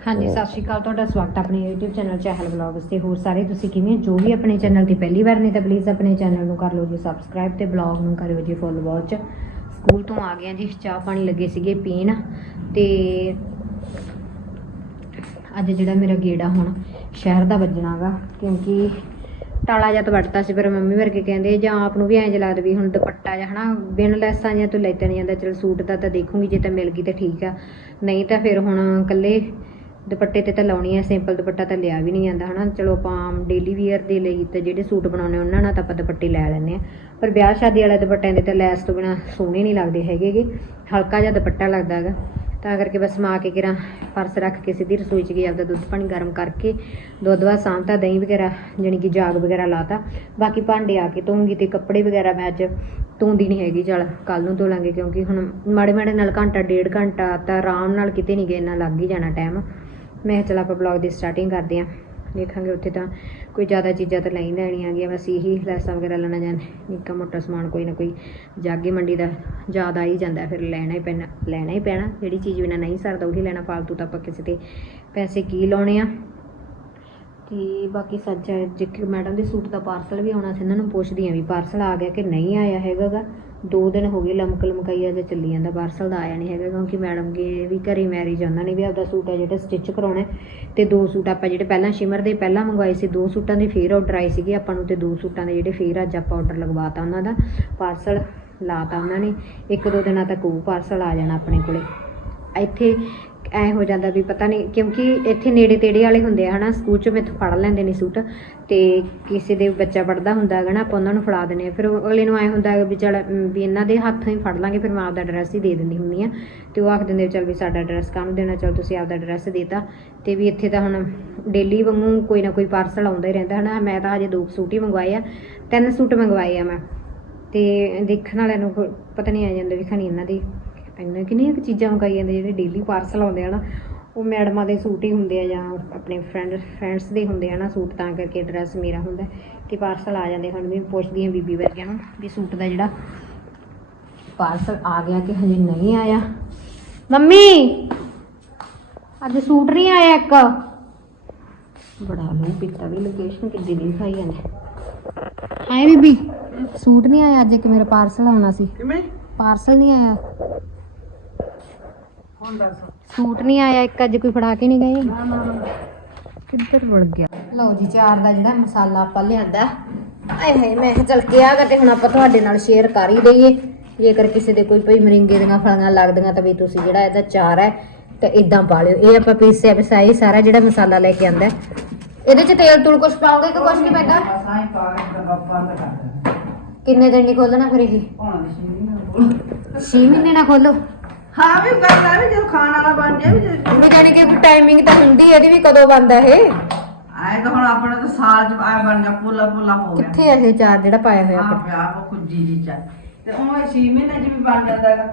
ਹਾਂਜੀ ਸਤਿ ਸ਼੍ਰੀ ਅਕਾਲ। ਤੁਹਾਡਾ ਸਵਾਗਤ ਹੈ ਆਪਣੇ YouTube ਚੈਨਲ ਚਹਿਲ ਵਲੌਗਸ ਤੇ। ਹੋਰ ਸਾਰੇ ਤੁਸੀਂ ਕਿਵੇਂ ਜੋ ਵੀ ਆਪਣੇ ਚੈਨਲ ਤੇ ਪਹਿਲੀ ਵਾਰ ਨੇ ਤਾਂ ਪਲੀਜ਼ ਆਪਣੇ ਚੈਨਲ ਨੂੰ ਕਰ ਲਓ ਜੀ ਸਬਸਕ੍ਰਾਈਬ ਤੇ ਬਲੌਗ ਨੂੰ ਕਰਿਓ ਜੀ ਫੁੱਲ ਵਾਚ ਸਕੂਲ ਤੋਂ ਆ ਗਏ ਜੀ ਚਾਹ ਪਾਣੀ ਲੱਗੇ ਸੀਗੇ ਪੀਣ ਤੇ ਅੱਜ ਜਿਹੜਾ ਮੇਰਾ ਗੇੜਾ ਹੁਣ ਸ਼ਹਿਰ ਦਾ ਵੱਜਣਾਗਾ ਕਿਉਂਕਿ ਟਾਲਾ ਜਾਂ ਤਾਂ ਵੱਟਤਾ ਸੀ ਪਰ ਮੰਮੀ ਵਰਗੇ ਕਹਿੰਦੇ ਜਾਂ ਆਪ ਨੂੰ ਵੀ ਐਂ ਜਿਹਾ ਲੱਗਦਾ ਵੀ ਹੁਣ ਦੁਪੱਟਾ ਜਾਂ ਹਨਾ ਬਿਨ ਲੈਸਾਂ ਜਾਂ ਤੋਂ ਲੈਤਾ ਨਹੀਂ ਜਾਂਦਾ ਚਲ ਸੂਟ ਦਾ ਤਾਂ ਦੇਖੂੰਗੀ ਜੇ ਤਾਂ ਮਿਲ ਗਈ ਤਾਂ ਠੀਕ ਆ। ਨਹੀਂ ਤਾਂ ਫਿਰ ਹੁਣ ਇਕੱਲੇ ਦੁਪੱਟੇ ਤੇ ਤਾਂ ਲਾਉਣੀ ਹੈ ਸਿੰਪਲ ਦੁਪੱਟਾ ਤਾਂ ਲਿਆ ਵੀ ਨਹੀਂ ਜਾਂਦਾ, ਹਨਾ। ਚਲੋ ਆਪਾਂ ਆਮ ਡੇਲੀ ਵੀਅਰ ਦੇ ਲਈ ਤੇ ਜਿਹੜੇ ਸੂਟ ਬਣਾਉਣੇ ਉਹਨਾਂ ਨਾਲ ਤਾਂ ਆਪਾਂ ਦੁਪੱਟੇ ਲੈ ਲੈਂਦੇ ਆ। ਪਰ ਵਿਆਹ ਸ਼ਾਦੀ ਵਾਲੇ ਦੁਪੱਟਿਆਂ ਦੇ ਤਾਂ ਲੈਸ ਤੋਂ ਬਿਨਾ ਸੋਹਣੇ ਨਹੀਂ ਲੱਗਦੇ ਹੈਗੇਗੇ ਹਲਕਾ ਜਿਹਾ ਦੁਪੱਟਾ ਲੱਗਦਾ ਹੈਗਾ। ਤਾਂ ਕਰਕੇ ਬਸ ਮਾ ਕੇ ਕਿਰਾਂ ਪਰਸ ਰੱਖ ਕੇ ਸਿੱਧੀ ਰਸੋਈ 'ਚ ਗਈ, ਆਪਦਾ ਦੁੱਧ ਪਾਣੀ ਗਰਮ ਕਰਕੇ, ਦੁੱਧ ਵਾ ਸਾਂਭਤਾ ਦਹੀਂ ਵਗੈਰਾ, ਜਾਣੀ ਕਿ ਜਾਗ ਵਗੈਰਾ ਲਾਤਾ। ਬਾਕੀ ਭਾਂਡੇ ਆ ਕੇ ਧੋਉਂਗੀ ਤੇ ਕੱਪੜੇ ਵਗੈਰਾ ਮੈਂ ਅੱਜ ਧੋਂਦੀ ਨਹੀਂ ਹੈਗੀ, ਚਲ ਕੱਲ ਨੂੰ ਧੋ ਲਾਂਗੇ ਕਿਉਂਕਿ ਹੁਣ ਮਾੜੇ ਮਾੜੇ ਨਾਲ ਘੰਟਾ, ਡੇਢ ਘੰਟਾ ਤਾਂ ਆਰਾਮ ਨਾਲ ਕਿਤੇ ਨਹੀਂ ਗਏ ਇੰਨਾ ਲੱਗ ਹੀ ਜਾਣਾ ਟਾਈਮ ਮੈਂ ਕਿਹਾ ਚਲ ਆਪਾਂ ਬਲੌਗ ਦੀ ਸਟਾਰਟਿੰਗ ਕਰਦੇ ਆਂ ਦੇਖਾਂਗੇ ਉੱਥੇ ਤਾਂ ਕੋਈ ਜ਼ਿਆਦਾ ਚੀਜ਼ਾਂ ਤਾਂ ਨਹੀਂ ਲੈਣੀਆਂ ਗਈਆਂ ਬਸ ਇਹੀ ਲੈਸਾਂ ਵਗੈਰਾ ਲੈਣਾ ਜਾਂ ਨਿੱਕਾ ਮੋਟਾ ਸਮਾਨ ਕੋਈ ਨਾ ਕੋਈ ਜਾਗੇ ਮੰਡੀ ਦਾ ਜ਼ਿਆਦਾ ਹੀ ਜਾਂਦਾ, ਫਿਰ ਲੈਣਾ ਹੀ ਪੈਣਾ, ਲੈਣਾ ਹੀ ਪੈਣਾ। ਜਿਹੜੀ ਚੀਜ਼ ਬਿਨਾਂ ਨਹੀਂ ਸਰਦਾ, ਉਹੀ ਲੈਣਾ, ਫਾਲਤੂ ਤਾਂ ਆਪਾਂ ਕਿਸੇ ਤੇ ਪੈਸੇ ਕੀ ਲਾਉਣੇ ਆ। ਤੇ ਬਾਕੀ ਸੱਚ ਹੈ ਜੇ ਮੈਡਮ ਦੇ ਸੂਟ ਦਾ ਪਾਰਸਲ ਵੀ ਆਉਣਾ ਸੀ, ਇਹਨਾਂ ਨੂੰ ਪੁੱਛਦੀ ਆ ਵੀ ਪਾਰਸਲ ਆ ਗਿਆ ਕਿ ਨਹੀਂ ਆਇਆ ਹੈਗਾਗਾ। ਦੋ ਦਿਨ ਹੋ ਗਏ ਲਮਕ ਲਮਕਾਈ ਜਿਹਾ ਚੱਲੀ ਜਾਂਦਾ ਪਾਰਸਲ ਦਾ ਆਇਆ ਨਹੀਂ ਹੈਗਾ, ਕਿਉਂਕਿ ਮੈਡਮ ਕੇ ਵੀ ਘਰੇ ਮੈਰਿਜ ਉਹਨਾਂ ਨੇ, ਵੀ ਆਪਦਾ ਸੂਟ ਹੈ ਜਿਹੜਾ ਸਟਿਚ ਕਰਾਉਣਾ ਅਤੇ ਦੋ ਸੂਟ ਆਪਾਂ ਜਿਹੜੇ ਪਹਿਲਾਂ ਸ਼ਿਮਰ ਦੇ ਪਹਿਲਾਂ ਮੰਗਵਾਏ ਸੀ, ਦੋ ਸੂਟਾਂ ਦੇ ਫੇਰ ਆਰਡਰ ਆਏ ਸੀਗੇ, ਆਪਾਂ ਨੂੰ ਅਤੇ ਦੋ ਸੂਟਾਂ ਦੇ ਜਿਹੜੇ ਫੇਰ ਅੱਜ ਆਪਾਂ ਆਰਡਰ ਲਗਵਾਤਾ ਉਹਨਾਂ ਦਾ ਪਾਰਸਲ ਲਾਤਾ ਉਹਨਾਂ ਨੇ, ਇੱਕ ਦੋ ਦਿਨਾਂ ਤੱਕ ਉਹ ਪਾਰਸਲ ਆ ਜਾਣਾ ਆਪਣੇ ਕੋਲ। ਇੱਥੇ ਐ ਹੋ ਜਾਂਦਾ ਵੀ ਪਤਾ ਨਹੀਂ, ਕਿਉਂਕਿ ਇੱਥੇ ਨੇੜੇ ਤੇੜੇ ਵਾਲੇ ਹੁੰਦੇ ਆ ਹਨਾ, ਸਕੂਲ ਚ ਮੈਥੋਂ ਫੜ ਲੈਂਦੇ ਨੇ ਸੂਟ ਤੇ ਕਿਸੇ ਦੇ ਬੱਚਾ ਪੜਦਾ ਹੁੰਦਾ ਹੈਗਾ ਨਾ, ਆਪਾਂ ਉਹਨਾਂ ਨੂੰ ਫੜਾ ਦਿੰਦੇ ਆ ਫਿਰ ਉਹ ਅਗਲੇ ਨੂੰ ਐ ਹੁੰਦਾ ਹੈਗਾ ਵੀ ਚਲ ਵੀ ਇਹਨਾਂ ਦੇ ਹੱਥੋਂ ਹੀ ਫੜ ਲਾਂਗੇ, ਫਿਰ ਮੈਂ ਆਪਦਾ ਐਡਰੈਸ ਹੀ ਦੇ ਦਿੰਦੀ ਹੁੰਦੀ ਆ ਤੇ ਉਹ ਆਖ ਦਿੰਦੇ ਚਲ ਵੀ ਸਾਡਾ ਐਡਰੈਸ ਕਾਹਨੂੰ ਦੇਣਾ, ਚਲ ਤੁਸੀਂ ਆਪਦਾ ਐਡਰੈਸ ਦੇਤਾ। ਤੇ ਵੀ ਇੱਥੇ ਤਾਂ ਹੁਣ ਡੇਲੀ ਵਾਂਗੂ ਕੋਈ ਨਾ ਕੋਈ ਪਾਰਸਲ ਆਉਂਦਾ ਹੀ ਰਹਿੰਦਾ ਹਨਾ। ਮੈਂ ਤਾਂ ਹਜੇ ਦੋ ਕੁ ਸੂਟ ਹੀ ਮੰਗਵਾਏ ਆ, ਤਿੰਨ ਸੂਟ ਮੰਗਵਾਏ ਆ ਮੈਂ। ਤੇ ਦੇਖਣ ਵਾਲਿਆਂ ਨੂੰ ਪਤਾ ਨਹੀਂ ਆ ਜਾਂਦਾ ਵੀ ਖਾਣੀ ਇਹਨਾਂ ਦੀ ਇੰਨਾ ਕਿੰਨੀਆਂ ਕੁ ਚੀਜ਼ਾਂ ਮੰਗਾਈ ਜਾਂਦੇ ਜਿਹੜੇ ਡੇਲੀ ਪਾਰਸਲ ਆਉਂਦੇ ਆ ਨਾ ਉਹ ਮੈਡਮਾਂ ਦੇ ਸੂਟ ਹੀ ਹੁੰਦੇ ਆ ਜਾਂ ਆਪਣੇ ਫਰੈਂਡ ਫਰੈਂਡਸ ਦੇ ਹੁੰਦੇ ਆ ਨਾ ਸੂਟ ਤਾਂ ਕਰਕੇ ਐਡਰੈਸ ਮੇਰਾ ਹੁੰਦਾ ਕਿ ਪਾਰਸਲ ਆ ਜਾਂਦੇ ਹੁਣ ਵੀ ਪੁੱਛਦੀ ਆ ਬੀਬੀ ਵਰਗਿਆਂ ਨੂੰ ਵੀ ਸੂਟ ਦਾ ਜਿਹੜਾ ਪਾਰਸਲ ਆ ਗਿਆ ਕਿ ਹਜੇ ਨਹੀਂ ਆਇਆ। ਮੰਮੀ ਅੱਜ ਸੂਟ ਨਹੀਂ ਆਇਆ ਇੱਕ। ਬੜਾ ਲੋ ਪਿੱਤਾ ਵੀ ਲੋਕੇਸ਼ਨ ਕਿੱਦੀ ਨਹੀਂ ਖਾਈ ਜਾਂਦੇ। ਹਾਏ ਬੀਬੀ ਸੂਟ ਨਹੀਂ ਆਇਆ ਅੱਜ ਇੱਕ ਮੇਰਾ ਪਾਰਸਲ ਆਉਣਾ ਸੀ। ਕਿਵੇਂ? ਪਾਰਸਲ ਨਹੀਂ ਆਇਆ। ਹੁਣ ਦੱਸ। ਸੂਟ ਨਹੀਂ ਆਇਆ ਇੱਕ ਅੱਜ ਕੋਈ ਫੜਾ ਕੇ ਨਹੀਂ ਗਏ? ਨਾ ਨਾ ਨਾ। ਕਿੱਧਰ ਵੜ ਗਿਆ? ਲਓ ਜੀ ਚਾਰ ਦਾ ਜਿਹੜਾ ਮਸਾਲਾ ਆਪਾਂ ਲਿਆਂਦਾ। ਆਏ ਹਾਏ ਮੈਂ ਚੱਲ ਕਿਹਾ ਗਾ ਤੇ ਹੁਣ ਆਪਾਂ ਤੁਹਾਡੇ ਨਾਲ ਸ਼ੇਅਰ ਕਰ ਹੀ ਦਈਏ। ਜੇਕਰ ਕਿਸੇ ਦੇ ਕੋਈ ਭਈ ਮਰਿੰਗੇ ਦੀਆਂ ਫਲੀਆਂ ਲੱਗਦੀਆਂ ਤਾਂ ਵੀ ਤੁਸੀਂ ਜਿਹੜਾ ਇਹਦਾ ਚਾਰ ਹੈ ਤੇ ਇਦਾਂ ਪਾ ਲਿਓ। ਇਹ ਆਪਾਂ ਪੀਸਿਆ ਪਸਾਈ ਸਾਰਾ ਜਿਹੜਾ ਮਸਾਲਾ ਲੈ ਕੇ ਆਂਦਾ। ਇਹਦੇ ਚ ਤੇਲ ਤੂਲ ਕੁਝ ਪਾਓਗੇ ਕਿ ਕੁਝ ਨਹੀਂ ਪੈਂਦਾ? ਪਾ ਕੇ ਬੰਦ ਕਰ ਕਿੰਨੇ ਦਿਨ ਨਹੀਂ ਖੋਲਣਾ ਫਿਰ ਇਹ? ਹੁਣ ਸੀ ਨਾ ਬੋਲ 6 ਮਹੀਨੇ ਨਾ ਖੋਲੋ ਹਾਂ ਵੀ ਗੱਲ ਆ ਵੀ ਜਦੋਂ ਖਾਣ ਵਾਲਾ ਬਣ ਜਾਏ ਵੀ ਜਦੋਂ- ਵੀ ਜਾਣੀ ਕਿ ਟਾਈਮਿੰਗ ਤਾਂ ਹੁੰਦੀ ਹੈ, ਇਹਦੀ ਵੀ ਕਦੋਂ ਬੰਦਾ ਇਹ? ਆਏ ਤਾਂ ਹੁਣ ਆਪਣਾ ਤਾਂ ਸਾਲ ਚ ਆ ਬਣ ਗਿਆ ਪੋਲਾ ਪੋਲਾ ਹੋ ਗਿਆ। ਕਿੱਥੇ ਆ ਇਹ ਚਾਰ ਜਿਹੜਾ ਪਾਇਆ ਹੋਇਆ ਆ ਆਪਾਂ ਪਿਆ ਉਹ ਕੁੱਜੀ ਜੀ ਚ ਤੇ ਉਹ 6 ਮਹੀਨੇ ਚ ਵੀ ਬਣ ਜਾਂਦਾ ਹੈਗਾ।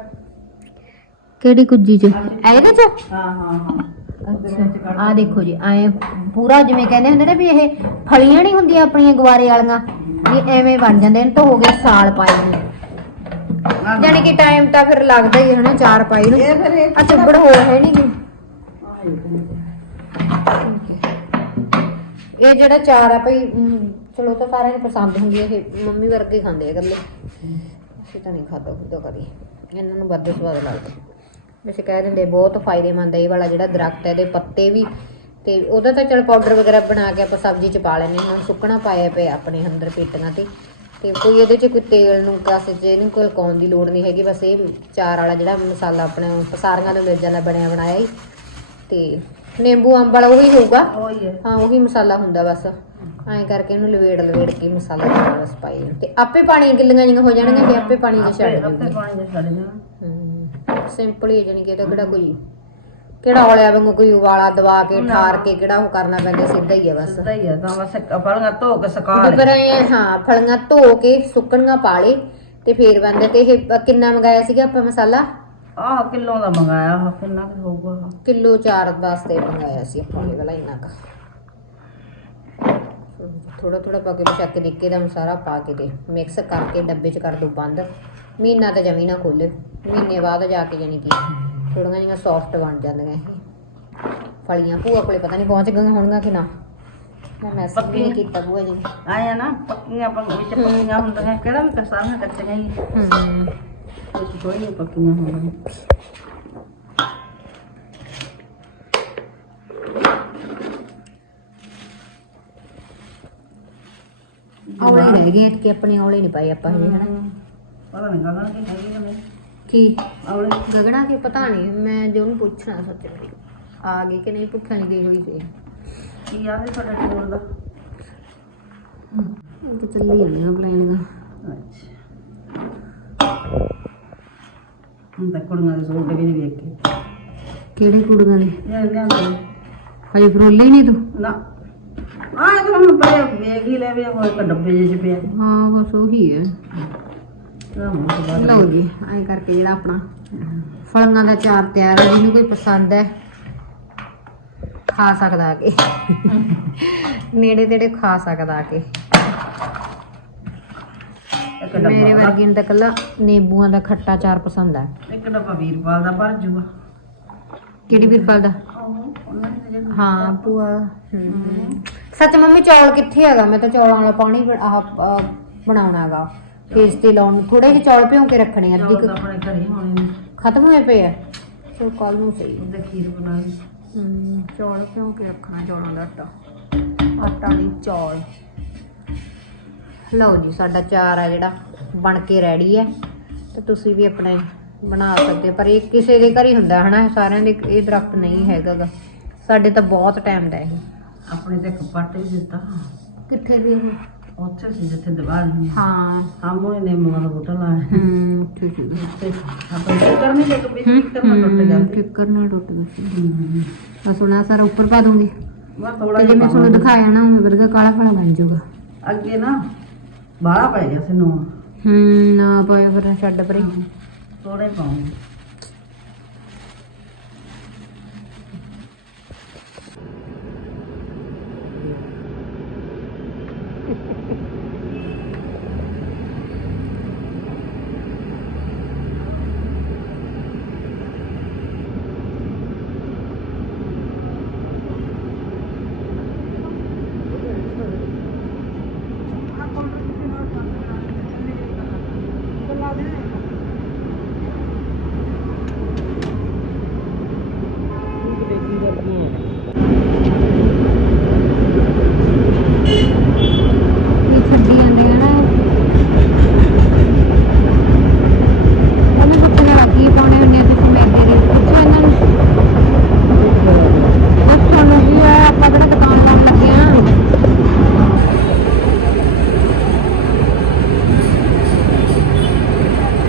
ਕਿਹੜੀ ਕੁੱਜੀ ਚ? ਇਹਦੇ ਚ? ਹਾਂ ਹਾਂ ਹਾਂ। ਉਹਦੇ ਵਿੱਚ ਕੱਢ ਆ ਦੇਖੋ ਜੀ ਐ ਪੂਰਾ ਜਿਵੇਂ ਕਹਿੰਦੇ ਹੁੰਦੇ ਨੇ ਵੀ ਇਹ ਫਲੀਆਂ ਨਹੀਂ ਹੁੰਦੀਆਂ ਆਪਣੀਆਂ ਗਵਾਰੇ ਵਾਲੀਆਂ ਇਹ ਐਵੇਂ ਬਣ ਜਾਂਦੇ ਨੇ ਤਾਂ ਹੋ ਗਏ ਸਾਲ ਪਾਏ ਨੂੰ। ਜਾਣੀ ਕਿ ਟਾਈਮ ਤਾਂ ਫਿਰ ਲੱਗਦਾ ਹੀ ਹੈ ਨਾ ਚਾਰ ਪਾਈ ਨੂੰ। ਇਹ ਫਿਰ ਇਹ ਆ ਚੱਬੜ ਹੋ ਹੈ ਨਹੀਂ ਗੀ। ਇਹ ਜਿਹੜਾ ਚਾਰ ਆ ਭਈ ਅਮ, ਚਲੋ ਤਾਂ ਸਾਰਿਆਂ ਨੂੰ ਪਸੰਦ ਹੁੰਦੀ ਹੈ ਇਹ ਮੰਮੀ ਵਰਗੇ ਖਾਂਦੇ ਆ ਇਕੱਲੇ। ਅਸੀਂ ਤਾਂ ਨਹੀਂ ਖਾਦਾ ਖੁਦਾ ਕਰੀ ਇਹਨਾਂ ਨੂੰ ਵੱਧ ਸਵਾਦ ਲੱਗਦਾ। ਵੈਸੇ ਕਹਿ ਦਿੰਦੇ ਬਹੁਤ ਫਾਇਦੇਮੰਦ ਹੈ ਇਹ ਵਾਲਾ ਜਿਹੜਾ ਦਰਖਤ ਹੈ ਇਹਦੇ ਪੱਤੇ ਵੀ। ਤੇ ਉਹਦਾ ਤਾਂ ਚਲ ਪਾਊਡਰ ਵਗੈਰਾ ਬਣਾ ਕੇ ਆਪਾਂ ਸਬਜ਼ੀ ਚ ਪਾ ਲੈਂਦੇ ਹਾਂ। ਸੁੱਕਣਾ ਪਾਇਆ ਪਿਆ ਆਪਣੇ ਅੰਦਰ ਪੇਟੀਆਂ ਤੇ। ਤੇ ਕੋਈ ਇਹਦੇ ਚ ਕੋਈ ਤੇਲ ਨੂੰ ਕਾਸੇ ਚ ਇਹਨੂੰ ਕੋਈ ਲਕਾਉਣ ਦੀ ਲੋੜ ਨਹੀਂ ਹੈਗੀ ਬਸ ਇਹ ਚਾਰ ਵਾਲਾ ਜਿਹੜਾ ਮਸਾਲਾ ਆਪਣੇ ਪਸਾਰੀਆਂ ਦੇ ਮਿਰਜ਼ਾਂ ਦਾ ਬਣਿਆ ਬਣਾਇਆ ਹੀ ਤੇ ਨਿੰਬੂ ਅੰਬ ਵਾਲਾ ਉਹੀ ਹੋਊਗਾ? ਉਹ ਹੀ। ਹੈ ਹਾਂ ਉਹੀ ਮਸਾਲਾ ਹੁੰਦਾ ਬਸ। ਐਂ ਕਰਕੇ ਇਹਨੂੰ ਲਵੇੜ ਲਵੇੜ ਕੇ ਮਸਾਲਾ ਜਿਹੜਾ ਬਸ ਪਾਈ। ਤੇ ਆਪੇ ਪਾਣੀ ਗਿੱਲੀਆਂ ਜਿਹੀਆਂ ਹੋ ਜਾਣਗੀਆਂ ਤੇ ਆਪੇ ਪਾਣੀ ਚ ਛੱਡ ਆਪੇ ਆਪੇ ਦਿੰਦੀ ਪਾਣੀ ਚ ਛੱਡ ਜਾਣਾ। ਸਿੰਪਲ ਹੀ ਜਾਣੀ ਕਿ ਇਹਦਾ ਕਿਹੜਾ ਕੋਈ ਕਿਹੜਾ ਔਲਿਆ ਵਾਂਗੂ ਕੋਈ ਉਵਾਲਾ ਦਵਾ ਕੇ ਠਾਰ ਕੇ ਕਿਹੜਾ ਉਹ ਕਰਨਾ ਪੈਂਦਾ ਸਿੱਧਾ ਹੀ ਹੈ ਬਸ। ਸਿੱਧਾ ਹੀ ਹੈ ਤਾਂ ਬਸ ਫੜਗਾ ਧੋ ਕੇ ਸੁਕਾ ਲੈ ਦੁਪਹਿਰ ਐਂ ਹਾਂ ਫਲੀਆਂ ਧੋ ਕੇ ਸੁੱਕਣੀਆਂ ਪਾ ਲੇ ਤੇ ਫੇਰ ਬੰਦੇ ਤੇ ਇਹ ਕਿੰਨਾ ਮੰਗਾਇਆ ਸੀਗਾ ਆਪਾਂ ਮਸਾਲਾ? ਆਹ ਕਿਲੋ ਦਾ ਮੰਗਾਇਆ ਆਹ ਕਿੰਨਾ ਕੁ ਹੋਊਗਾ? ਕਿਲੋ 4 10 ਤੇ ਮੰਗਾਇਆ ਸੀ ਆਪਾਂ ਇਹ ਵਾਲਾ ਇੰਨਾ ਕਾ। ਥੋੜਾ ਥੋੜਾ ਪਾ ਕੇ ਬਚਾ ਦੇਖੇ ਦਾ ਸਾਰਾ ਪਾ ਕੇ ਦੇ ਮਿਕਸ ਕਰਕੇ ਡੱਬੇ 'ਚ ਕਰ ਦੋ ਬੰਦ। ਮਹੀਨਾ ਤਾਂ ਜਮੀ ਨਾ ਖੋਲੇ ਮਹੀਨੇ ਬਾਅਦ ਜਾ ਕੇ ਜਾਨੀ ਕਿ। ਥੋੜੀਆਂ ਜਿਹੀਆਂ ਸੌਫਟ ਬਣ ਜਾਂਦੀਆਂ ਇਹ ਫਲੀਆਂ ਭੂਆ ਕੋਲੇ ਪਤਾ ਨਹੀਂ ਪਹੁੰਚ ਗਈਆਂ ਹੋਣਗੀਆਂ ਕਿ ਨਾ। ਮੈਂ ਮੈਸੇਜ ਵੀ ਨਹੀਂ ਕੀਤਾ ਭੂਆ ਜੀ ਨੂੰ। ਆਏ ਆ ਨਾ ਪੱਕੀਆਂ ਪੱਕ ਵਿੱਚ ਪੱਕੀਆਂ ਹੁੰਦੀਆਂ ਕਿਹੜਾ ਵੀ ਕਸਾਂ ਕੱਚੀਆਂ ਹੀ। ਹਮ ਵਿੱਚ ਕੋਈ ਨਹੀਂ ਪੱਕੀਆਂ ਹੁੰਦੀਆਂ ਔਲੇ ਰਹਿ ਗਏ ਕਿ ਆਪਣੇ ਔਲੇ ਨਹੀਂ ਪਾਏ ਆਪਾਂ ਹਜੇ ਹਨਾ। ਪਤਾ ਨਹੀਂ ਗਾਣਾ ਕਿ ਹੈਗੀ ਕਿ ਨਹੀਂ। ਕੀ? ਆਵਲੇ ਗਗੜਾ ਕੀ ਪਤਾ ਨਹੀਂ ਮੈਂ ਜੋ ਉਹਨੂੰ ਪੁੱਛਣਾ ਸੋਚ ਰਹੀ ਆ ਗਈ ਕਿ ਨਹੀਂ ਭੁੱਖਣ ਗਈ ਹੋਈ ਸੀ ਕੀ ਆਵੇ ਤੁਹਾਡਾ ਟੂਰ ਦਾ? ਉਹ ਤਾਂ ਚੱਲੀ ਜਾਂਦੇ ਆ ਪਲਾਨ ਦਾ ਅੱਛਾ। ਹੁਣ ਤਾਂ ਕੁੜੀਆਂ ਦੇ ਸੂਟ ਵੀ ਨਹੀਂ ਵੇਖ। ਕੇ ਕਿਹੜੀ ਕੁੜੀਆਂ ਦੇ? ਇਹ ਲਿਆਂਦੇ ਹਜੇ ਫਰੋਲੇ ਨਹੀਂ ਤੂੰ? ਨਾ। ਆ ਇਹ ਤਾਂ ਹੁਣ ਪਰੇ ਵੇਖ ਹੀ ਲੈ ਵੀ ਉਹ ਇੱਕ ਡੱਬੇ ਜਿਹੇ ਚ ਪਿਆ। ਹਾਂ ਬਸ ਉਹੀ ਹੈ। ਆਹ ਲਓ ਜੀ ਐਂ ਕਰਕੇ ਜਿਹੜਾ ਆਪਣਾ ਫਲਾਂ ਦਾ ਚਾਰ ਤਿਆਰ ਹੈ ਜਿਹਨੂੰ ਕੋਈ ਪਸੰਦ ਹੈ ਖਾ ਸਕਦਾ ਆ ਕੇ। ਨੇੜੇ ਤੇੜੇ ਖਾ ਸਕਦਾ ਆ ਕੇ। ਮੇਰੇ ਵਰਗੀ ਨੂੰ ਤਾਂ ਕੱਲਾ ਨਿੰਬੂਆਂ ਦਾ ਖੱਟਾ ਚਾਰ ਪਸੰਦ ਹੈ ਇੱਕ ਡੱਬਾ ਵੀਰਪਾਲ ਦਾ ਭਰ ਜੂਗਾ। ਕਿਹੜੀ ਵੀਰਪਾਲ ਦਾ? ਹਾਂ ਭੂਆ। ਹਮ। ਸੱਚ ਮੰਮੀ ਚੌਲ ਕਿੱਥੇ ਹੈਗਾ? ਮੈਂ ਤਾਂ ਚੌਲਾਂ ਵਾਲਾ ਪਾਣੀ ਆਹ ਬਣਾਉਣਾ ਹੈਗਾ। ਫੇਸ ਤੇ ਲਾਉਣ ਥੋੜੇ ਜਿਹੇ ਚੌਲ ਭਿਉਂ ਕੇ ਰੱਖਣੇ ਅੱਧੀ ਚੌਲ ਕੁ- ਤਾਂ ਆਪਣੇ ਘਰੇ ਹੋਣੇ ਨੇ। ਖਤਮ ਹੋਏ ਪਏ ਆ? ਚਲ ਕੱਲ ਨੂੰ ਸਹੀ। ਉਹਦੇ ਖੀਰ ਬਣਾ ਲਈ ਹਮ, ਚੌਲ ਭਿਉਂ ਕੇ ਰੱਖਣਾ ਚੌਲਾਂ ਦਾ ਆਟਾ। ਆਟਾ ਨਹੀਂ ਚੌਲ। ਲਓ ਜੀ ਸਾਡਾ ਚਾਰ ਆ ਜਿਹੜਾ ਬਣ ਕੇ ਰੈਡੀ ਹੈ ਤੇ ਤੁਸੀਂ ਵੀ ਆਪਣੇ ਬਣਾ ਸਕਦੇ ਹੋ। ਪਰ ਇਹ ਕਿਸੇ ਦੇ ਘਰ ਹੀ ਹੁੰਦਾ ਹਨਾ? ਸਾਰਿਆਂ ਦੇ ਇਹ ਦਰਖਤ ਨਹੀਂ ਹੈਗਾ ਗਾ ਸਾਡੇ ਤਾਂ ਬਹੁਤ ਟਾਈਮ ਦਾ ਇਹ। ਆਪਣੇ ਤੇ ਕਪੱਟ ਵੀ ਦਿੱਤਾ। ਕਿੱਥੇ ਦੇ ਇਹ ਉੱਥੇ ਸੀ ਜਿੱਥੇ ਦੀਵਾਰ ਸੀ ਹਾਂ। ਸਾਹਮਣੇ ਨੇ ਮੂੰਹਾਂ ਦਾ ਬੂਟਾ ਲਾਇਆ ਹਮ ਉੱਥੇ ਸੀ ਆਪਾਂ ਨਹੀਂ ਇੱਕ ਵੀ ਸਪੀਕਰ ਨਾਲ ਟੁੱਟ ਜਾਂਦੇ। ਕਿੱਕਰ ਨਾਲ ਟੁੱਟ ਗਿਆ ਸੀ ਬਸ ਹੁਣ ਆਹ ਸਾਰਾ ਉੱਪਰ ਪਾ ਦੂੰਗੀ। ਮੈਂ ਥੋੜਾ ਤੇ ਜੇ ਮੈਂ ਤੁਹਾਨੂੰ ਦਿਖਾਇਆ ਨਾ ਉਹ ਵਰਗਾ ਕਾਲਾ ਕਾਲਾ ਬਣ ਜਾਊਗਾ। ਅੱਗੇ ਨਾ ਬਾਹਲਾ ਪੈ ਗਿਆ ਸੀ ਨੂੰ ਪਾਇਆ ਫਿਰ ਛੱਡ ਪਰੇ। ਥੋੜੇ ਪਾਉਂਗੇ ਇਹ ਛੱਡੀ ਜਾਂਦੇ ਆ ਨਾ ਉਹਨੇ ਪੁੱਛਣਾ ਵਾ ਕੀ ਪਾਉਣੇ ਹੁੰਦੇ ਆ ਤੁਸੀਂ ਮੈਦੇ ਦੇ ਪੁੱਛੋ ਇਹਨਾਂ ਨੂੰ ਬਸ ਤੁਹਾਨੂੰ ਕੀ ਆ ਆਪਾਂ ਕਿਹੜਾ ਦੁਕਾਨ ਲਾਉਣ ਲੱਗੇ ਆ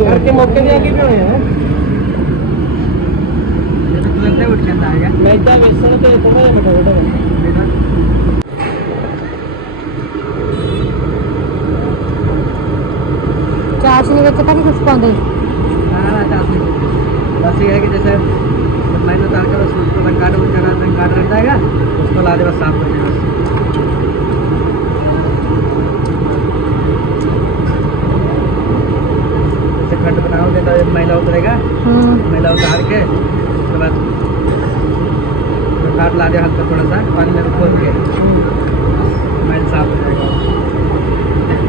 ਕਰਕੇ ਮੌਕੇ ਦੇ ਆ ਕੇ ਪਿਉਣੇ ਆ ਜਦੋਂ ਤੁਰੰਤ ਉੱਠ ਜਾਂਦਾ ਹੈਗਾ ਮੈਦਾ ਵੇਸਣ ਤੇ ਥੋੜਾ ਜਿਹਾ ਮਿੱਠਾ ਥੋੜਾ ਚਾਸ਼ਨੀ ਵਿੱਚ ਤਾਂ ਨਹੀਂ ਕੁਝ ਪਾਉਂਦੇ सारा चाहते बस ये है कि जैसे जब मैंने उतार कर उसको उसको कार्ड उठ करा कार्ड रख जाएगा उसको ला दे बस साफ कर देगा जैसे खंड बनाओगे तो जब मैला उतरेगा ਹੂੰ मैला उतार के उसके बाद कार्ड ला दे हल्का थोड़ा सा पानी में खोल के मैल साफ हो जाएगा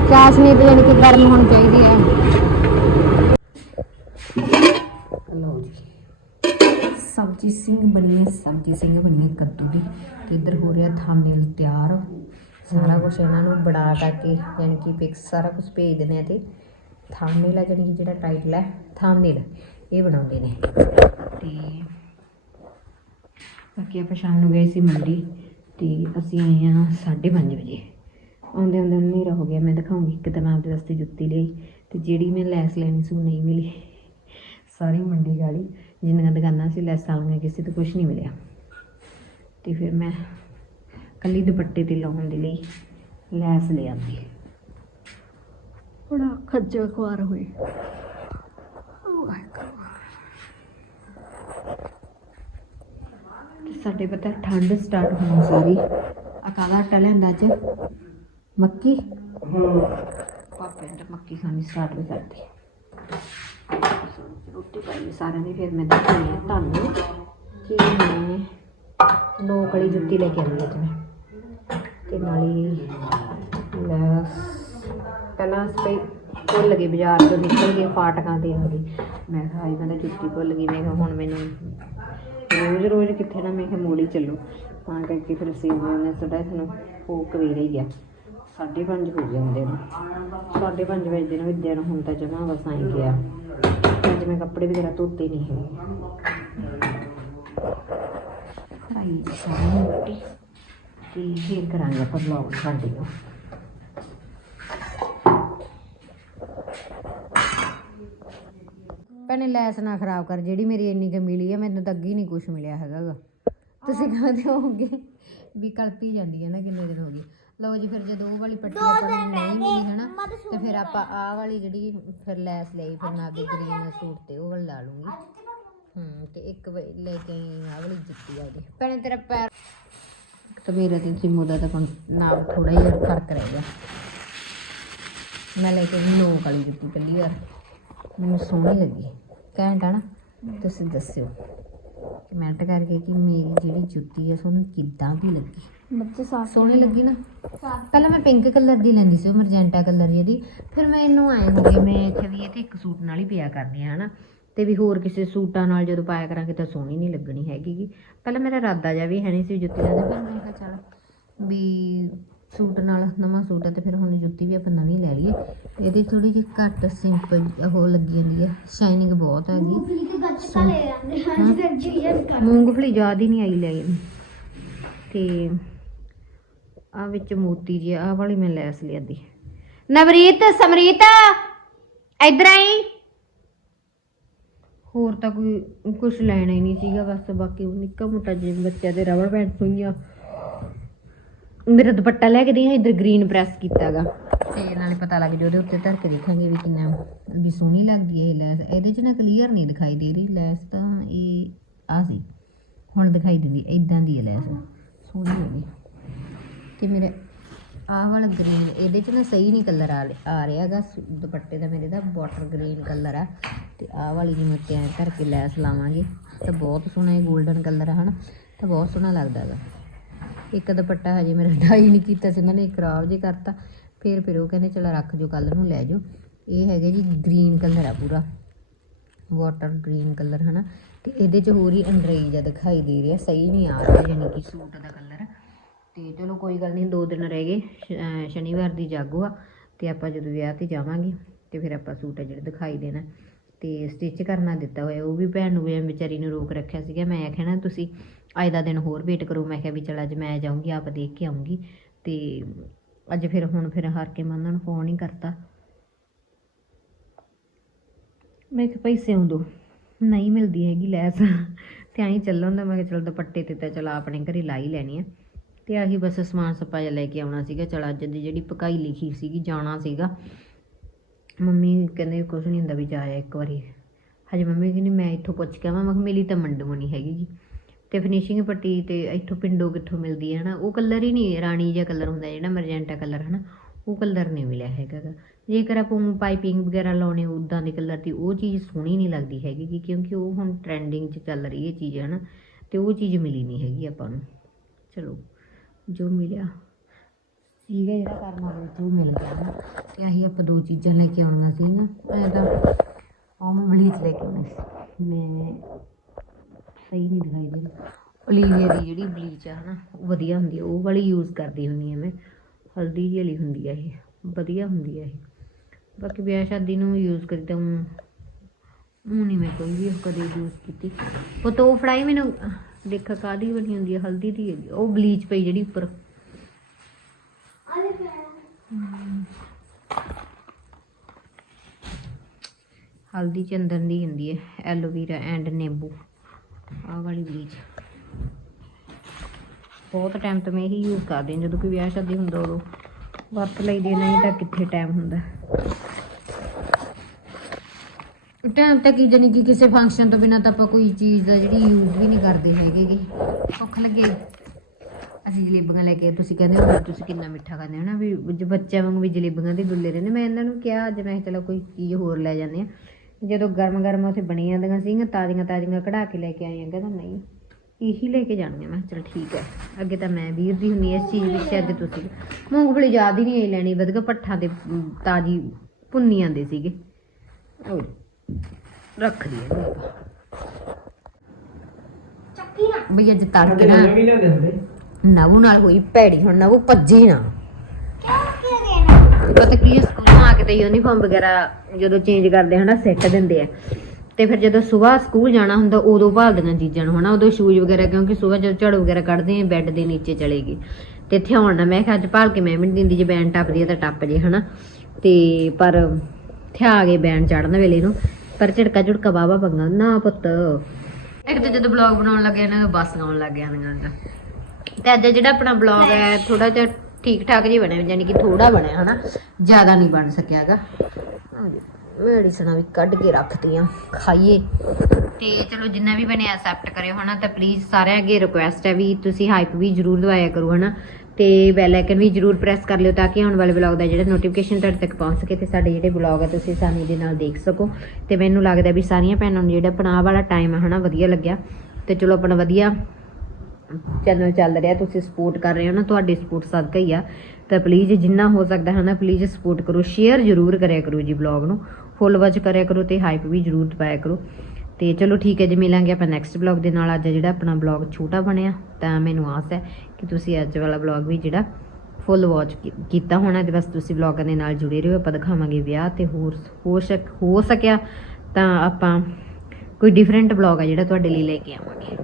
ਚਾਸ਼ਨੀ ਤੇ ਯਾਨੀ ਕਿ ਗਰਮ ਹੋਣੀ ਚਾਹੀਦੀ ਹੈ ਲਓ ਜੀ ਸਬਜੀ ਸਿੰਘ ਬਣੀ ਹੈ ਸਬਜੀ ਸਿੰਘ ਬਣੀ ਹੈ ਕੱਦੂ ਦੀ ਤੇ ਇੱਧਰ ਹੋ ਰਿਹਾ ਥੰਬਨੇਲ ਤਿਆਰ ਸਾਰਾ ਕੁਝ ਇਹਨਾਂ ਨੂੰ ਬਣਾ ਕਰਕੇ ਯਾਨੀ ਕਿ ਪਿਕਸ ਸਾਰਾ ਕੁਝ ਭੇਜ ਦਿੰਦੇ ਆ ਤੇ ਥੰਬਨੇਲ ਆ ਜਿਹੜੀ ਜਿਹੜਾ ਟਾਈਟਲ ਹੈ ਥੰਬਨੇਲ ਇਹ ਬਣਾਉਂਦੇ ਨੇ। ਤੇ ਬਾਕੀ ਆਪਾਂ ਸ਼ਾਮ ਨੂੰ ਗਏ ਸੀ ਮੰਡੀ, ਤੇ ਅਸੀਂ ਆਏ ਹਾਂ 5:30 ਵਜੇ। ਆਉਂਦੇ ਆਉਂਦੇ ਹਨੇਰਾ ਹੋ ਗਿਆ, ਮੈਂ ਦਿਖਾਉਂਗੀ ਇੱਕ ਤਾਂ ਮੈਂ ਆਪਦੇ ਵਾਸਤੇ ਜੁੱਤੀ ਲਈ, ਤੇ ਜਿਹੜੀ ਮੈਂ ਲੈਸ ਲੈਣੀ ਸੀ ਉਹ ਨਹੀਂ ਮਿਲੀ। ਸਾਰੀ ਮੰਡੀ ਗਾਲੀ, ਜਿੰਨੀਆਂ ਦੁਕਾਨਾਂ ਸੀ, ਲੈਸਾਂ ਵਾਲੀਆਂ ਕਿਸੇ ਤੋਂ ਕੁਝ ਨਹੀਂ ਮਿਲਿਆ। ਤੇ ਫਿਰ ਮੈਂ ਕੱਲੀ ਦੁਪੱਟੇ ਤੇ ਲਾਉਣ ਦੇ ਲਈ ਲੈਸ ਲੈ ਆਂਦੀ ਬੜਾ ਖੱਜਲ ਖੁਆਰ ਹੋਏ। ਤੇ ਸਾਡੇ ਪਤਾ ਠੰਡ ਸਟਾਰਟ ਹੋਣਾ ਸਾਰੀ। ਆ ਕਾਲਾ ਆਟਾ ਲੈਂਦਾ ਅੱਜ? ਮੱਕੀ? ਪਾਪੇ ਨੇ ਤਾਂ ਮੱਕੀ ਖਾਣੀ ਸਟਾਰਟ ਵੀ ਕਰਤੀ। ਰੋਟੀ ਪਾਈ ਸਾਰਿਆਂ ਦੀ ਫਿਰ ਮੈਂ ਦੱਸਣੀ ਹਾਂ ਤੁਹਾਨੂੰ ਕਿ ਮੈਂ ਨੌ ਕਲੀ ਜੁੱਤੀ ਲੈ ਕੇ ਆਈ ਅੱਜ ਮੈਂ। ਤੇ ਨਾਲੇ ਲੈਸ ਪਹਿਲਾਂ ਅਸੀਂ ਭੁੱਲ ਗਏ ਬਾਜ਼ਾਰ ਤੋਂ ਨਿਕਲ ਗਏ ਫਾਟਕਾਂ ਤੇ ਆ ਗਈ ਮੈਂ ਕਿਹਾ ਹਾਏ, ਮੈਂ ਜੁੱਤੀ ਭੁੱਲ ਗਈ, ਮੈਂ ਕਿਹਾ ਹੁਣ ਮੈਨੂੰ ਰੋਜ਼ ਰੋਜ਼ ਕਿੱਥੇ ਨਾ ਮੈਂ ਕਿਹਾ ਮੋੜੀ ਚੱਲੋ। ਤਾਂ ਕਰਕੇ ਫਿਰ ਅਸੀਂ ਨੇ ਸਾਡਾ ਸਾਨੂੰ ਹੋ ਕਵੇਰੇ ਹੀ ਗਿਆ। ਸਾਢੇ ਪੰਜ ਹੋ ਗਏ ਹੁੰਦੇ ਨੂੰ। ਸਾਢੇ ਪੰਜ ਵਜੇ ਦਿਨ ਵਿਦਿਆ ਨੂੰ ਹੁਣ ਤਾਂ ਜਮਾ ਬਸ ਆਈ ਗਿਆ। ਅੱਜ ਮੈਂ ਕੱਪੜੇ ਵਗੈਰਾ ਧੋਤੇ ਨਹੀਂ ਹੈਗੇ। ਭਾਈ, ਸਾਰੀ ਰੋਟੀ ਤੇ ਫੇਰ ਕਰਾਂਗੇ ਆਪਾਂ ਵਲੌਗ ਕੰਟੀਨਿਊ ਭੈਣੇ ਲੈਸ ਨਾ ਖਰਾਬ ਕਰ ਜਿਹੜੀ ਮੇਰੀ ਇੰਨੀ ਕੁ ਮਿਲੀ ਹੈ ਮੈਨੂੰ ਤਾਂ ਅੱਗੇ ਹੀ ਨਹੀਂ ਕੁਝ ਮਿਲਿਆ ਹੈਗਾ ਗਾ। ਤੁਸੀਂ ਕਹਿੰਦੇ ਹੋਗੇ ਵੀ ਕਲਪੀ ਜਾਂਦੀ ਹੈ ਨਾ ਕਿੰਨੇ ਦਿਨ ਹੋ ਗਏ। ਲਓ ਜੀ ਫਿਰ ਜਦੋਂ ਉਹ ਵਾਲੀ ਪੱਟੀ ਆਪਾਂ ਨੂੰ ਨਹੀਂ ਮਿਲੀ ਹੈ ਨਾ ਤੇ ਫਿਰ ਆਪਾਂ ਆਹ ਵਾਲੀ ਜਿਹੜੀ ਫਿਰ ਲੈਸ ਲਈ ਫਿਰ ਮੈਂ ਆਪਦੇ ਗ੍ਰੀਨ ਸੂਟ ਤੇ ਉਹ ਵਾਲੀ ਲਾ ਲੂੰਗੀ। ਹੂੰ ਤੇ ਇੱਕ ਲੈ ਕੇ ਆਈ ਆਹ ਵਾਲੀ ਜੁੱਤੀ ਆ ਉਹਦੀ। ਭੈਣੇ ਤੇਰਾ ਪੈਰ ਤੇ ਮੇਰਾ ਤੇ ਸਿੰਮੂ ਦਾ ਤਾਂ ਹੁਣ ਨਾਮ ਥੋੜਾ ਜਿਹਾ ਫ਼ਰਕ ਰਹਿ ਗਿਆ। ਮੈਂ ਲੈ ਕੇ ਨੋਕ ਵਾਲੀ ਜੁੱਤੀ ਪਹਿਲੀ ਵਾਰ ਮੈਨੂੰ ਸੋਹਣੀ ਲੱਗੀ। ਘੈਂਟ ਆ ਨਾ ਤੁਸੀਂ ਦੱਸਿਓ ਕਮੈਂਟ ਕਰਕੇ ਕਿ ਮੇਰੀ ਜਿਹੜੀ ਜੁੱਤੀ ਹੈ ਤੁਹਾਨੂੰ ਕਿੱਦਾਂ ਦੀ ਲੱਗੀ? ਬੱਚੇ ਸਾਫ਼ ਸੋਹਣੀ ਲੱਗੀ ਨਾ? ਪਹਿਲਾਂ ਮੈਂ ਪਿੰਕ ਕਲਰ ਦੀ ਲੈਂਦੀ ਸੀ ਉਹ ਮਰਜੈਂਟਾ ਕਲਰ ਦੀ। ਫਿਰ ਮੈਂ ਇਹਨੂੰ ਆਏ ਹੋ ਗਿਆ ਮੈਂ ਇੱਥੇ ਵੀ ਇਹ ਤੇ ਇੱਕ ਸੂਟ ਨਾਲ ਹੀ ਪਿਆ ਕਰਨੀ ਆ ਹਨਾ? ਤੇ ਵੀ ਹੋਰ ਕਿਸੇ ਸੂਟਾਂ ਨਾਲ ਜਦੋਂ ਪਾਇਆ ਕਰਾਂਗੇ ਤਾਂ ਸੋਹਣੀ ਨਹੀਂ ਲੱਗਣੀ ਹੈਗੀ ਪਹਿਲਾਂ ਮੇਰਾ ਇਰਾਦਾ ਜਿਹਾ ਵੀ ਹੈ ਨਹੀਂ ਸੀ ਜੁੱਤੀ ਦਾ ਪਰ ਮੈਂ ਕਿਹਾ ਚੱਲ ਵੀ ਸੂਟ ਨਾਲ, ਨਵਾਂ ਸੂਟ ਹੈ ਤੇ ਫਿਰ ਹੁਣ ਜੁੱਤੀ ਵੀ ਆਪਾਂ ਨਵੀਂ ਲੈ ਲਈਏ। ਇਹਦੀ ਥੋੜੀ ਜਿਹੀ ਘੱਟ ਸਿੰਪਲ ਉਹ ਲੱਗੀ ਜਾਂਦੀ ਹੈ ਸ਼ਾਈਨਿੰਗ ਬਹੁਤ ਹੈਗੀ। ਮੂੰਗਫਲੀ ਯਾਦ ਹੀ ਨਹੀਂ ਆਈ ਲੈ। ਤੇ ਆ ਵਿੱਚ ਮੋਤੀ ਜੀ ਆ ਵਾਲੀ ਮੈਂ ਲੈਸ ਲਿਆਦੀ ਨਵਰੀਤ, ਸਮਰੀਤ, ਇਧਰ ਆਈ। ਹੋਰ ਤਾਂ ਕੋਈ ਕੁਝ ਲੈਣਾ ਹੀ ਨਹੀਂ ਸੀਗਾ, ਬਸ ਬਾਕੀ ਨਿੱਕਾ ਮੋਟਾ ਜਿਹਾ ਬੱਚਿਆਂ ਦੇ ਰਬੜ ਬੈਂਡ ਸੂਈਆਂ। ਮੇਰਾ ਦੁਪੱਟਾ ਲੈ ਕੇ ਦੇ ਇਧਰ ਗ੍ਰੀਨ ਪ੍ਰੈਸ ਕੀਤਾਗਾ। ਤੇ ਨਾਲੇ ਪਤਾ ਲੱਗ ਜਾ ਉਹਦੇ ਉੱਤੇ ਧਰ ਕੇ ਦੇਖਾਂਗੇ ਵੀ ਕਿੰਨਾ ਵੀ ਸੋਹਣੀ ਲੱਗਦੀ ਹੈ ਇਹ ਲੈਸ। ਇਹਦੇ 'ਚ ਨਾ ਕਲੀਅਰ ਨਹੀਂ ਦਿਖਾਈ ਦੇ ਰਹੀ, ਲੈਸ ਤਾਂ ਇਹ ਆ ਸੀ, ਹੁਣ ਦਿਖਾਈ ਦਿੰਦੀ ਇਦਾਂ ਦੀ ਹੈ ਲੈਸ। ਸੋਹਣੀ ਹੋ ਗਈ ਤੇ ਮੇਰੇ ਆਹ ਵਾਲਾ ਗ੍ਰੀਨ ਇਹਦੇ 'ਚ ਨਾ ਸਹੀ ਨਹੀਂ ਕਲਰ ਆ ਆ ਰਿਹਾਗਾ ਦੁਪੱਟੇ ਦਾ ਮੇਰੇ ਦਾ ਵਾਟਰ ਗ੍ਰੀਨ ਕਲਰ ਆ। ਤੇ ਆਹ ਵਾਲੀ ਜਿਵੇਂ ਤੇ ਐਂ ਧਰ ਕੇ ਲੈਸ ਲਾਵਾਂਗੇ, ਤਾਂ ਬਹੁਤ ਸੋਹਣਾ ਇਹ 골ਡਨ ਕਲਰ ਆ, ਹਨਾ? ਤਾਂ ਬਹੁਤ ਸੋਹਣਾ ਲੱਗਦਾ ਹੈਗਾ। ਇੱਕ ਦੁਪੱਟਾ ਹਜੇ ਮੇਰਾ ਡਾਈ ਨਹੀਂ ਕੀਤਾ ਸੀ, ਇਹਨਾਂ ਨੇ ਖਰਾਬ ਜੇ ਕਰਤਾ। ਫਿਰ ਫਿਰ ਉਹ ਕਹਿੰਦੇ, ਚਲੋ ਰੱਖ ਜੋ ਕੱਲ ਨੂੰ ਲੈ ਜਾਓ। ਇਹ ਹੈਗੇ ਜੀ ਗ੍ਰੀਨ ਕਲਰ ਆ ਪੂਰਾ। ਵਾਟਰ ਗ੍ਰੀਨ ਕਲਰ, ਹਨਾ? ਤੇ ਇਹਦੇ ਚ ਹੋਰ ਹੀ ਅੰਡਰੇਜ ਆ ਦਿਖਾਈ ਦੇ ਰਿਹਾ। ਸਹੀ ਨਹੀਂ ਆ ਰਿਹਾ, ਯਾਨੀ ਕਿ ਸੂਟ ਦਾ ਕਲਰ। ਤੇ ਚਲੋ ਕੋਈ ਗੱਲ ਨਹੀਂ, ਦੋ ਦਿਨ ਰਹਿ ਗਏ ਸ਼ਨੀਵਾਰ ਦੀ ਜਾਗੋ ਆ, ਤੇ ਆਪਾਂ ਜਦੋਂ ਵਿਆਹ ਤੇ ਜਾਵਾਂਗੇ, ਤੇ ਫਿਰ ਆਪਾਂ ਸੂਟ ਆ ਜਿਹੜਾ ਦਿਖਾਈ ਦੇਣਾ। ਤੇ ਸਟਿਚ ਕਰਨਾ ਦਿੱਤਾ ਹੋਇਆ, ਉਹ ਵੀ ਭੈਣ ਨੂੰ ਵੀ ਵਿਚਾਰੀ ਨੂੰ ਰੋਕ ਰੱਖਿਆ ਸੀਗਾ। ਮੈਂ ਆਖਿਆ, ਨਾ, ਤੁਸੀਂ ਅੱਜ ਦਾ ਦਿਨ ਹੋਰ ਵੇਟ ਕਰੋ। ਮੈਂ ਕਿਹਾ ਵੀ ਚਲ ਅੱਜ ਮੈਂ ਜਾਊਂਗੀ, ਆਪ ਦੇਖ ਕੇ ਆਊਂਗੀ। ਅਤੇ ਅੱਜ ਫਿਰ ਹੁਣ ਫਿਰ ਹਾਰ ਕੇ ਮੈਂ ਉਹਨਾਂ ਨੂੰ ਫੋਨ ਹੀ ਕਰਤਾ। ਮੈਂ ਕਿ ਪੈਸੇ ਦੋ। ਨਹੀਂ ਮਿਲਦੀ ਹੈਗੀ ਲੈਸ। ਤੇ ਐਂ ਚੱਲਣ ਦਾ ਮੈਂ ਕਿਹਾ ਚਲ ਦੁਪੱਟੇ ਤੇ ਤਾਂ ਚਲ ਆਪਣੇ ਘਰੇ ਲਾ ਹੀ ਲੈਣੀ ਆ। ਤੇ ਆਹੀ ਬਸ ਸਮਾਨ ਸੱਪਾ ਜਿਹਾ ਲੈ ਕੇ ਆਉਣਾ ਸੀਗਾ। ਚਲ ਅੱਜ ਦੀ ਜਿਹੜੀ ਪਕਾਈ ਲਿਖੀ ਸੀਗੀ, ਜਾਣਾ ਸੀਗਾ। ਮੰਮੀ ਕਹਿੰਦੇ ਕੁਝ ਨਹੀਂ ਹੁੰਦਾ ਵੀ ਜਾਇਆ ਇੱਕ ਵਾਰੀ। ਹਜੇ ਮੰਮੀ ਕਹਿੰਦੀ ਮੈਂ ਇੱਥੋਂ ਪੁੱਛ ਕੇ ਆਵਾਂ, ਮੈਂ ਕਿਹਾ ਮੇਰੀ ਤਾਂ ਮੰਡੂ ਨਹੀਂ ਹੈਗੀ ਤੇ ਫਿਨਿਸ਼ਿੰਗ ਪੱਟੀ ਤੇ ਇੱਥੋਂ ਪਿੰਡੋਂ ਕਿੱਥੋਂ ਮਿਲਦੀ ਹੈ ਨਾ ਉਹ ਕਲਰ ਹੀ ਨਹੀਂ, ਰਾਣੀ ਜਿਹਾ ਕਲਰ ਹੁੰਦਾ ਜਿਹੜਾ ਮਰਜੈਂਟਾ ਕਲਰ ਹੈ ਨਾ ਉਹ ਕਲਰ ਨਹੀਂ ਮਿਲਿਆ ਹੈਗਾ ਜੇਕਰ ਆਪਾਂ ਪਾਈਪਿੰਗ ਵਗੈਰਾ ਲਾਉਣੇ ਉਦਾਂ ਦੇ ਕਲਰ ਦੀ ਉਹ ਚੀਜ਼ ਸੋਹਣੀ ਨਹੀਂ ਲੱਗਦੀ ਹੈਗੀ ਕਿਉਂਕਿ ਉਹ ਹੁਣ ਟ੍ਰੈਂਡਿੰਗ 'ਚ ਚੱਲ ਰਹੀ ਹੈ ਚੀਜ਼ ਹੈ ਨਾ ਤੇ ਉਹ ਚੀਜ਼ ਮਿਲੀ ਨਹੀਂ ਹੈਗੀ ਆਪਾਂ ਨੂੰ। ਚਲੋ, ਜੋ ਮਿਲਿਆ ਸੀਗਾ ਜਿਹੜਾ ਕਰਨ ਵਾਲਾ ਸੀ ਉਹ ਮਿਲ ਗਿਆ ਨਾ ਤੇ ਆਹੀ ਆਪਾਂ ਦੋ ਚੀਜ਼ਾਂ ਲੈ ਕੇ ਆਉਣੀਆਂ ਸੀ ਨਾ ਐਂ ਤਾਂ ਉਹ ਮੈਂ ਬਲੀਚ ਲੈ ਕੇ ਆਉਣੀ ਸੀ। ਮੈਂ ਸਹੀ ਨਹੀਂ ਦਿਖਾਈ ਦੇ ਰਹੀ। ਓਲੀਵੀਆ ਦੀ ਜਿਹੜੀ ਬਲੀਚ ਆ ਹਨਾ ਉਹ ਵਧੀਆ ਹੁੰਦੀ ਆ ਉਹ ਵਾਲੀ ਯੂਜ਼ ਕਰਦੀ ਹੁੰਦੀ ਆ ਮੈਂ। ਹਲਦੀ ਜਿਹੀ ਵਾਲੀ ਹੁੰਦੀ ਆ ਇਹ ਵਧੀਆ ਹੁੰਦੀ ਆ ਇਹ। ਬਾਕੀ ਵਿਆਹ ਸ਼ਾਦੀ ਨੂੰ ਯੂਜ਼ ਕਰੀਦਾ ਹੂੰ ਉਹ ਨਹੀਂ ਮੈਂ ਕੋਈ ਵੀ ਕਦੇ ਯੂਜ਼ ਕੀਤੀ। ਉਹ ਤੋਂ ਫੜਾਈ ਮੈਨੂੰ ਦੇਖ ਕਾਦੀ ਬਣੀ ਹੁੰਦੀ ਆ ਹਲਦੀ ਦੀ ਹੈਗੀ ਉਹ ਬਲੀਚ ਪਈ ਜਿਹੜੀ ਉੱਪਰ। ਹਲਦੀ ਚੰਦਨ ਦੀ ਹੁੰਦੀ ਹੈ ਐਲੋਵੀਰਾ ਐਂਡ ਨਿੰਬੂ ਆਹ ਵਾਲੀ ਬਲੀਚ ਬਹੁਤ ਟਾਈਮ ਤੋਂ ਮੈਂ ਇਹੀ ਯੂਜ਼ ਕਰਦੀ ਹਾਂ, ਜਦੋਂ ਕੋਈ ਵਿਆਹ ਸ਼ਾਦੀ ਹੁੰਦਾ ਉਦੋਂ। ਵਰਤ ਲਈਦੀ ਨਹੀਂ ਤਾਂ ਕਿੱਥੇ ਟਾਈਮ ਹੁੰਦਾ। ਟਾਈਮ ਤਾਂ ਕੀ ਜਾਣੀ ਕਿ ਕਿਸੇ ਫੰਕਸ਼ਨ ਤੋਂ ਬਿਨਾਂ ਤਾਂ ਆਪਾਂ ਕੋਈ ਚੀਜ਼ ਦਾ ਜਿਹੜੀ ਯੂਜ਼ ਵੀ ਨਹੀਂ ਕਰਦੇ ਹੈਗੇਗੇ ਭੁੱਖ ਲੱਗੇ। ਅਸੀਂ ਜਲੇਬੀਆਂ ਲੈ ਕੇ, ਤੁਸੀਂ ਕਹਿੰਦੇ ਹੋ ਤੁਸੀਂ ਕਿੰਨਾ ਮਿੱਠਾ ਖਾਂਦੇ ਹੋ ਨਾ, ਵੀ ਬੱਚਿਆਂ ਵਾਂਗ ਵੀ ਜਲੇਬੀਆਂ ਦੇ ਗੁੱਲੇ ਰਹਿੰਦੇ। ਮੈਂ ਇਹਨਾਂ ਨੂੰ ਕਿਹਾ, ਅੱਜ ਮੈਂ ਕਿਹਾ ਚਲੋ ਕੋਈ ਚੀਜ਼ ਹੋਰ ਲੈ ਜਾਂਦੇ ਆ ਜਦੋਂ ਗਰਮ ਗਰਮ ਉੱਥੇ ਬਣੀ ਜਾਂਦੀਆਂ ਸੀਗੀਆਂ ਤਾਜ਼ੀਆਂ ਤਾਜ਼ੀਆਂ ਕਢਾ ਕੇ ਲੈ ਕੇ ਆਏ ਆ ਕਹਿੰਦਾ ਨਹੀਂ ਇਹੀ ਲੈ ਕੇ ਜਾਣੀਆਂ। ਮੈਂ ਚਲ ਠੀਕ ਹੈ ਅੱਗੇ ਤਾਂ ਮੈਂ ਵੀਰ ਦੀ ਹੁੰਨੀ ਇਸ ਚੀਜ਼ ਵਿੱਚ ਅੱਜ ਤੁਸੀਂ। ਮੂੰਗਫਲੀ ਹੀ ਨਹੀਂ ਆਈ ਲੈਣੀ ਵਧੀਆ ਪੱਠਾ ਅਮ, ਤਾਜ਼ੀ ਭੁੰਨੀ ਆਂਦੇ ਸੀਗੇ। ਉਹ ਰੱਖ ਇਹਨੂੰ ਆਪਾਂ। ਚੱਕੀ ਨਾ ਬਈ ਅੱਜ ਤੜਕੇ ਨਾ ਨਵੂ ਨਾਲ ਹੋਈ ਭੈੜੀ ਹੁਣ ਨਵੂ ਭੱਜੇ ਨਾ। ਕਿਉਂ ਕੀ ਕਹਿਣਾ ਪਤਾ ਕੀ ਹੈ, ਆ ਕੇ ਤੇ ਯੂਨੀਫਾਰਮ ਵਗੈਰਾ ਜਦੋਂ ਚੇਂਜ ਕਰਦੇ ਹਨਾ, ਸਿੱਟ ਦਿੰਦੇ ਆ। ਤੇ ਫਿਰ ਜਦੋਂ ਸਵੇਰ ਸਕੂਲ ਜਾਣਾ ਹੁੰਦਾ, ਉਦੋਂ ਭਾਲਦੀਆਂ ਚੀਜ਼ਾਂ ਨੂੰ, ਹਨਾ, ਉਦੋਂ ਸ਼ੂਜ਼ ਵਗੈਰਾ, ਕਿਉਂਕਿ ਸਵੇਰ ਜਦੋਂ ਝਾੜੂ ਵਗੈਰਾ ਕੱਢਦੇ ਆ ਬੈੱਡ ਦੇ ਨੀਚੇ ਚਲੇਗੀ ਤੇ ਇੱਥੇ ਆਉਣ ਨਾ ਮੈਂ ਕਿਹਾ, ਅੱਜ ਭਾਲ ਕੇ ਮੈਂ ਵੀ ਦਿੰਦੀ, ਜੇ ਬੈਨ ਟੱਪਦੀ ਆ ਤਾਂ ਟੱਪ ਜੇ, ਹਨਾ। ਤੇ ਪਰ ਇੱਥੇ ਆ ਗਏ ਬੈਨ ਚੜਨ ਵੇਲੇ ਨੂੰ, ਪਰ ਝਟਕਾ ਝੁਟਕਾ ਬਾਬਾ ਪੰਗਾ, ਨਾ ਪੁੱਤ। ਇੱਕ ਤਾਂ ਜਦੋਂ ਬਲੌਗ ਬਣਾਉਣ ਲੱਗਿਆ ਇਹਨਾਂ ਬੱਸ ਆਉਣ ਲੱਗ ਜਾਂਦੀਆਂ ਨੇ ਤੇ ਅੱਜ ਜਿਹੜਾ ਆਪਣਾ ਬਲੌਗ ਹੈ ਥੋੜਾ ਜਿਹਾ ਠੀਕ ਠਾਕ ਜਿਹਾ ਬਣਿਆ ਯਾਨੀ ਕਿ ਥੋੜਾ ਬਣਿਆ ਹਨਾ? ਜ਼ਿਆਦਾ ਨਹੀਂ ਬਣ ਸਕਿਆਗਾ। ਮੈਡੀਸਨਾਂ ਵੀ ਕੱਢ ਕੇ ਰੱਖਤੀਆਂ ਖਾਈਏ। ਤੇ ਚਲੋ ਜਿੰਨਾ ਵੀ ਬਣਿਆ ਐਕਸੈਪਟ ਕਰਿਓ ਹਨਾ? ਤਾਂ ਪਲੀਜ਼ ਸਾਰਿਆਂ ਅੱਗੇ ਰਿਕੁਐਸਟ ਹੈ ਵੀ ਤੁਸੀਂ ਹਾਈਪ ਵੀ ਜਰੂਰ ਦਵਾਇਆ ਕਰੋ ਹਨਾ? ਤੇ ਬੈਲ ਆਈਕਨ ਵੀ ਜਰੂਰ ਪ੍ਰੈਸ ਕਰ ਲਿਓ ਤਾਂ ਕਿ ਆਉਣ ਵਾਲੇ ਬਲੌਗ ਦਾ ਜਿਹੜਾ ਨੋਟੀਫਿਕੇਸ਼ਨ ਤੁਹਾਡੇ ਤੱਕ ਪਹੁੰਚ ਸਕੇ ਤੇ ਸਾਡੇ ਜਿਹੜੇ ਬਲੌਗ ਆ ਤੁਸੀਂ ਆਸਾਨੀ ਦੇ ਨਾਲ ਦੇਖ ਸਕੋ। ਤੇ ਮੈਨੂੰ ਲੱਗਦਾ ਵੀ ਸਾਰੀਆਂ ਭੈਣਾਂ ਨੂੰ ਜਿਹੜਾ ਆਹ ਵਾਲਾ ਟਾਈਮ ਹੈ ਹਨਾ ਵਧੀਆ ਲੱਗਿਆ। ਤੇ ਚਲੋ ਆਪਣਾ ਵਧੀਆ ਚੈਨਲ ਚੱਲ ਰਿਹਾ, ਤੁਸੀਂ ਸਪੋਰਟ ਕਰ ਰਹੇ ਹੋ ਨਾ, ਤੁਹਾਡੀ ਸਪੋਰਟ ਸਦਕਾ ਹੀ ਆ। ਤਾਂ ਪਲੀਜ਼ ਜਿੰਨਾ ਹੋ ਸਕਦਾ ਹੈ ਨਾ ਪਲੀਜ਼ ਸਪੋਰਟ ਕਰੋ ਸ਼ੇਅਰ ਜ਼ਰੂਰ ਕਰਿਆ ਕਰੋ ਜੀ ਬਲੌਗ ਨੂੰ। ਫੁੱਲ ਵਾਚ ਕਰਿਆ ਕਰੋ ਤੇ ਹਾਈਪ ਵੀ ਜ਼ਰੂਰ ਦਵਾਇਆ ਕਰੋ। ਤੇ ਚਲੋ ਠੀਕ ਹੈ ਜੀ, ਮਿਲਾਂਗੇ ਆਪਾਂ ਨੈਕਸਟ ਬਲੌਗ ਦੇ ਨਾਲ। ਅੱਜ ਜਿਹੜਾ ਆਪਣਾ ਬਲੌਗ ਛੋਟਾ ਬਣਿਆ, ਤਾਂ ਮੈਨੂੰ ਆਸ ਹੈ ਕਿ ਤੁਸੀਂ ਅੱਜ ਵਾਲਾ ਬਲੌਗ ਵੀ ਜਿਹੜਾ ਫੁੱਲ ਵਾਚ ਕੀਤਾ ਹੋਣਾ ਤੇ ਬਸ ਤੁਸੀਂ ਬਲੌਗਾਂ ਦੇ ਨਾਲ ਜੁੜੇ ਰਹੋ। ਆਪਾਂ ਦਿਖਾਵਾਂਗੇ ਵਿਆਹ ਤੇ ਹੋਰ ਹੋ ਸਕ, ਹੋ ਸਕਿਆ ਤਾਂ ਆਪਾਂ ਕੋਈ ਡਿਫਰੈਂਟ ਬਲੌਗ ਆ ਜਿਹੜਾ ਤੁਹਾਡੇ ਲਈ ਲੈ ਕੇ ਆਵਾਂਗੇ।